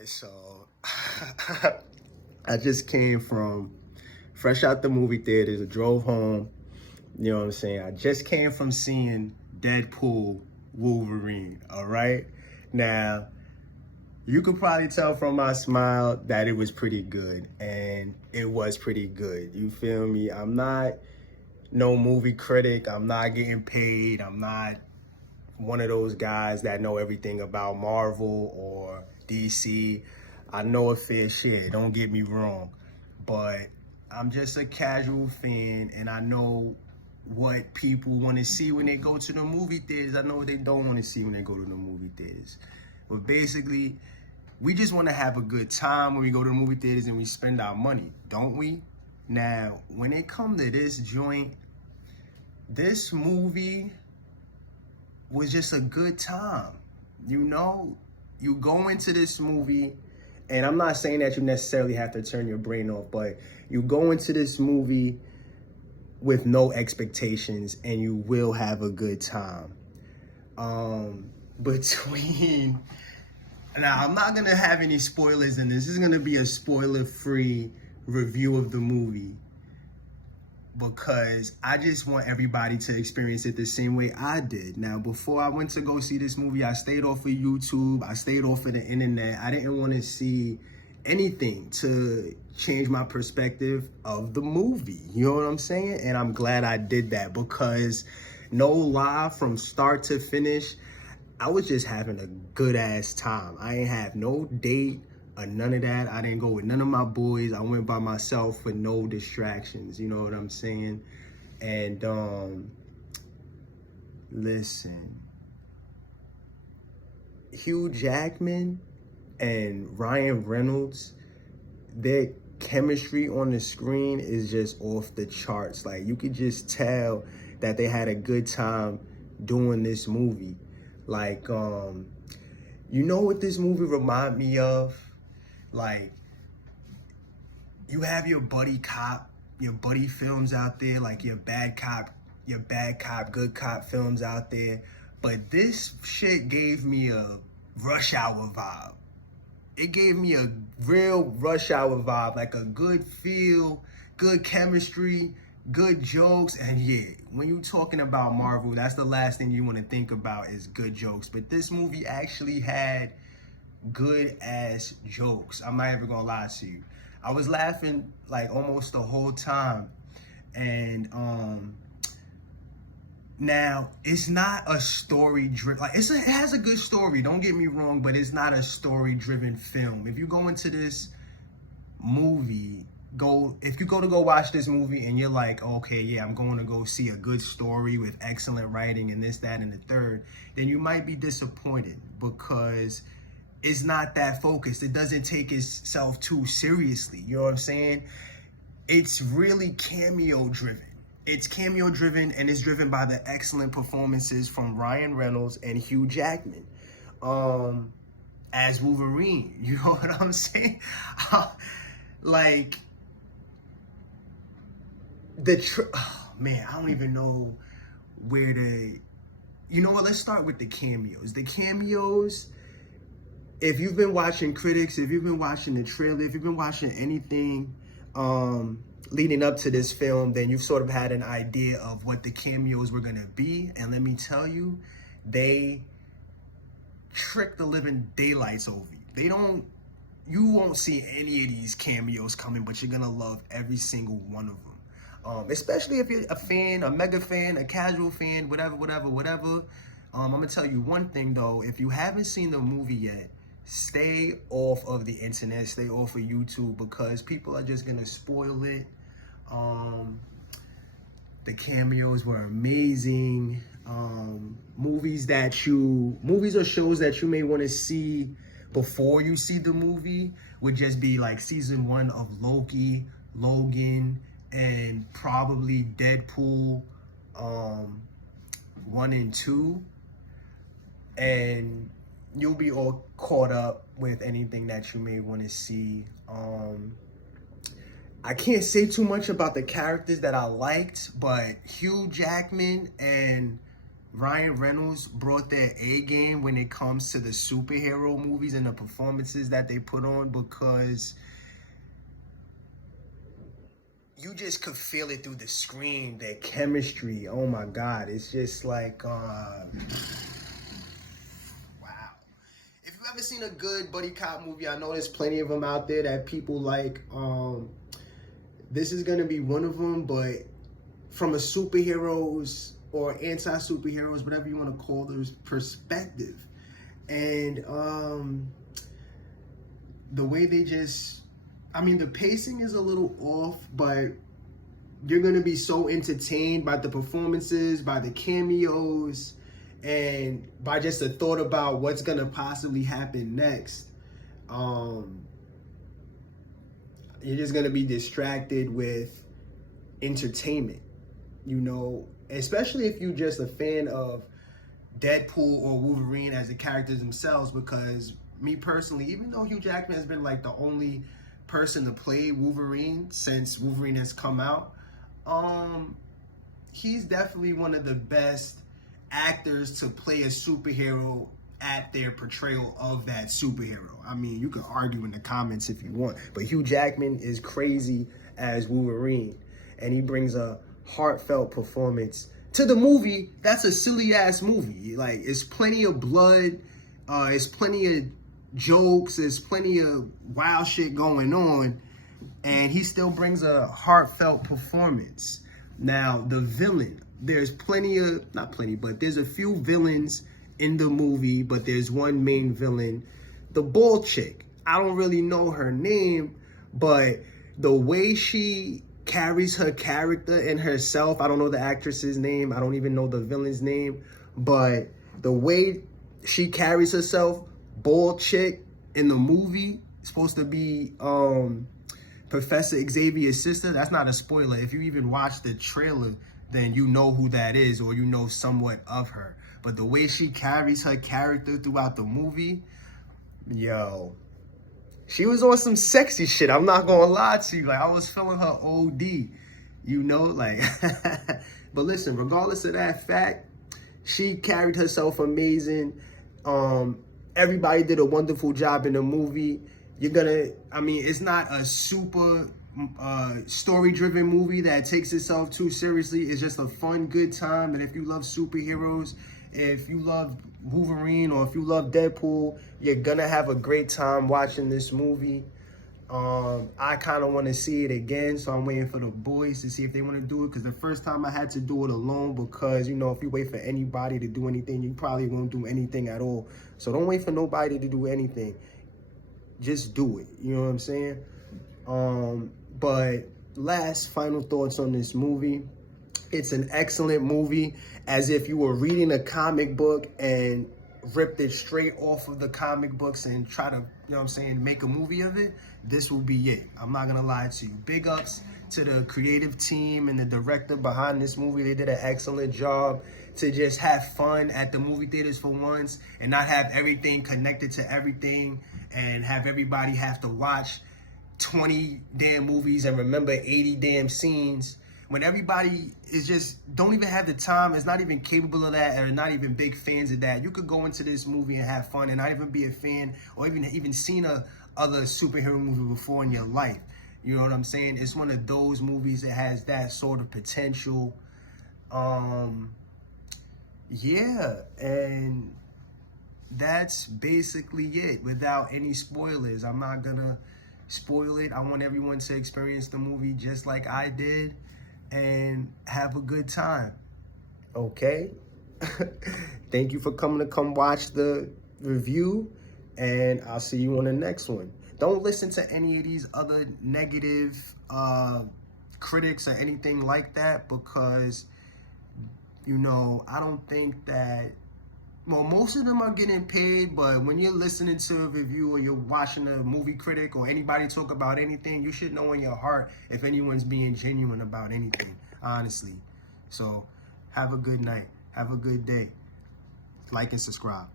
right, so I just came from fresh out the movie theaters. I drove home. You know what I'm saying? I just came from seeing Deadpool Wolverine. All right. Now, you could probably tell from my smile that it was pretty good, and it was pretty good. You feel me? I'm not no movie critic. I'm not getting paid. I'm not one of those guys that know everything about Marvel or DC. I know a fair share, don't get me wrong, but I'm just a casual fan, and I know what people want to see when they go to the movie theaters. I know what they don't want to see when they go to the movie theaters. But basically, we just want to have a good time when we go to the movie theaters and we spend our money, don't we? Now, when it comes to this joint, this movie was just a good time. You know, you go into this movie, and I'm not saying that you necessarily have to turn your brain off, but you go into this movie with no expectations and you will have a good time. Between now, I'm not gonna have any spoilers in this. This is gonna be a spoiler-free review of the movie, because I just want everybody to experience it the same way I did. Now, before I went to go see this movie, I stayed off of YouTube. I stayed off of the internet. I didn't want to see anything to change my perspective of the movie. You know what I'm saying? And I'm glad I did that, because no lie, from start to finish, I was just having a good ass time. I ain't have no date or none of that. I didn't go with none of my boys. I went by myself with no distractions. You know what I'm saying? And listen, Hugh Jackman and Ryan Reynolds, their chemistry on the screen is just off the charts. Like, you could just tell that they had a good time doing this movie. Like, you know what this movie remind me of? Like, you have your buddy cop, your buddy films out there, like your bad cop, good cop films out there. But this shit gave me a Rush Hour vibe. It gave me a real Rush Hour vibe, like a good feel, good chemistry, good jokes. And yeah, when you're talking about Marvel, that's the last thing you want to think about is good jokes. But this movie actually had good ass jokes. I'm not even gonna lie to you. I was laughing like almost the whole time. And now it's not a story driven, like it has a good story, don't get me wrong, but it's not a story driven film. If you go into this movie, if you go to go watch this movie and you're like, okay, yeah, I'm going to go see a good story with excellent writing and this, that, and the third, then you might be disappointed, because it's not that focused. It doesn't take itself too seriously. You know what I'm saying? It's really cameo driven. It's cameo driven, and it's driven by the excellent performances from Ryan Reynolds and Hugh Jackman as Wolverine. You know what I'm saying? Like, oh man, I don't even know where to, you know what, let's start with the cameos. The cameos, if you've been watching critics, if you've been watching the trailer, if you've been watching anything leading up to this film, then you've sort of had an idea of what the cameos were gonna be. And let me tell you, they trick the living daylights over you. You won't see any of these cameos coming, but you're gonna love every single one of them. Especially if you're a fan, a mega fan, a casual fan, whatever. I'm gonna tell you one thing though, if you haven't seen the movie yet, stay off of the internet, stay off of YouTube, because people are just gonna spoil it. The cameos were amazing. Movies or shows that you may want to see before you see the movie would just be like season 1 of Loki, Logan, and probably Deadpool 1 and 2. And you'll be all caught up with anything that you may want to see. I can't say too much about the characters that I liked, but Hugh Jackman and Ryan Reynolds brought their A game when it comes to the superhero movies and the performances that they put on, because you just could feel it through the screen, their chemistry. Oh my God. It's just like, wow. If you've ever seen a good buddy cop movie, I know there's plenty of them out there that people like. This is gonna be one of them, but from a superheroes or anti-superheroes, whatever you want to call those, perspective. And the way they just, I mean, the pacing is a little off, but you're going to be so entertained by the performances, by the cameos, and by just the thought about what's going to possibly happen next. You're just going to be distracted with entertainment, you know, especially if you're just a fan of Deadpool or Wolverine as the characters themselves. Because me personally, even though Hugh Jackman has been like the only person to play Wolverine since Wolverine has come out, he's definitely one of the best actors to play a superhero at their portrayal of that superhero. I mean, you can argue in the comments if you want, but Hugh Jackman is crazy as Wolverine, and he brings a heartfelt performance to the movie. That's a silly ass movie. Like, it's plenty of blood, it's plenty of jokes, there's plenty of wild shit going on, and he still brings a heartfelt performance. Now, the villain, there's plenty of, not plenty, but there's a few villains in the movie, but there's one main villain, the bald chick. I don't really know her name, but the way she carries her character and herself, I don't know the actress's name, I don't even know the villain's name, but the way she carries herself, bald chick in the movie, supposed to be Professor Xavier's sister. That's not a spoiler. If you even watch the trailer, then you know who that is, or you know somewhat of her. But the way she carries her character throughout the movie, yo, she was on some sexy shit. I'm not gonna lie to you. Like, I was feeling her OD, you know, like. But listen, regardless of that fact, she carried herself amazing. Everybody did a wonderful job in the movie. You're gonna, I mean, it's not a super story-driven movie that takes itself too seriously. It's just a fun, good time. And if you love superheroes, if you love Wolverine, or if you love Deadpool, you're gonna have a great time watching this movie. I kind of want to see it again, so I'm waiting for the boys to see if they want to do it, because the first time I had to do it alone, because, you know, if you wait for anybody to do anything, you probably won't do anything at all. So don't wait for nobody to do anything. Just do it. You know what I'm saying? But last final thoughts on this movie. It's an excellent movie, as if you were reading a comic book and ripped it straight off of the comic books and try to, you know what I'm saying, make a movie of it. This will be it. I'm not gonna lie to you. Big ups to the creative team and the director behind this movie. They did an excellent job to just have fun at the movie theaters for once, and not have everything connected to everything, and have everybody have to watch 20 damn movies and remember 80 damn scenes, when everybody is just don't even have the time, is not even capable of that, or not even big fans of that. You could go into this movie and have fun and not even be a fan, or even seen a other superhero movie before in your life. You know what I'm saying? It's one of those movies that has that sort of potential. Yeah, and that's basically it without any spoilers. I'm not gonna spoil it. I want everyone to experience the movie just like I did and have a good time. Okay? Thank you for coming to come watch the review, and I'll see you on the next one. Don't listen to any of these other negative critics or anything like that, because, you know, I don't think that, well, most of them are getting paid, but when you're listening to a review or you're watching a movie critic or anybody talk about anything, you should know in your heart if anyone's being genuine about anything, honestly. So have a good night. Have a good day. Like and subscribe.